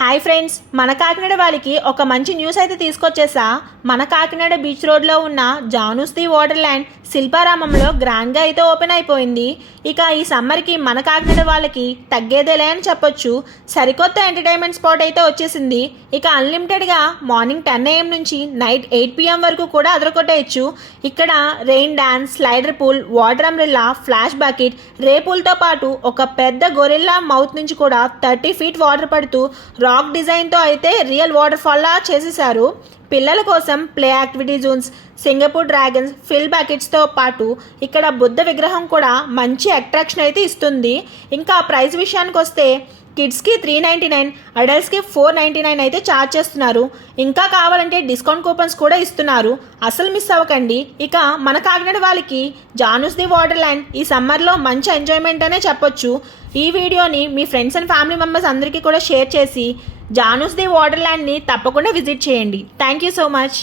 Hi friends, మన కాకినాడ వాళ్ళకి ఒక మంచి న్యూస్ అయితే తీసుకొచ్చేసా. మన కాకినాడ బీచ్ రోడ్లో ఉన్న జానూస్ ది వాటర్ ల్యాండ్ శిల్పారామంలో గ్రాండ్గా అయితే ఓపెన్ అయిపోయింది. ఇక ఈ సమ్మర్కి మన కాకినాడ వాళ్ళకి తగ్గేదేలే అని చెప్పొచ్చు. సరికొత్త ఎంటర్టైన్మెంట్ స్పాట్ అయితే వచ్చేసింది. ఇక అన్లిమిటెడ్గా మార్నింగ్ 10 AM నుంచి నైట్ 8 PM వరకు కూడా అదరకొట్టేయచ్చు. ఇక్కడ rain dance, slider pool, water umbrella, flash bucket, రేపూల్తో పాటు ఒక పెద్ద గొరిల్లా మౌత్ నుంచి కూడా 30 feet వాటర్ పడుతూ రాక్ డిజైన్తో అయితే రియల్ వాటర్ ఫాల్లా చేసేసారు. పిల్లల కోసం play activity zones, Singapore dragons, fill బకెట్స్తో పాటు ఇక్కడ బుద్ధ విగ్రహం కూడా మంచి అట్రాక్షన్ అయితే ఇస్తుంది. ఇంకా ప్రైస్ విషయానికి వస్తే కిడ్స్కి 399, అడల్ట్స్కి 499 అయితే ఛార్జ్ చేస్తున్నారు. ఇంకా కావాలంటే డిస్కౌంట్ కూపన్స్ కూడా ఇస్తున్నారు. అసలు మిస్ అవ్వకండి. ఇక మన కాకినాడ వాళ్ళకి జానూస్ ది వాటర్ ల్యాండ్ ఈ సమ్మర్లో మంచి ఎంజాయ్మెంట్ అనే చెప్పొచ్చు. ఈ వీడియోని మీ ఫ్రెండ్స్ అండ్ ఫ్యామిలీ మెంబర్స్ అందరికీ కూడా షేర్ చేసి జానూస్ ది వాటర్ ల్యాండ్ని తప్పకుండా విజిట్ చేయండి. Thank you so much.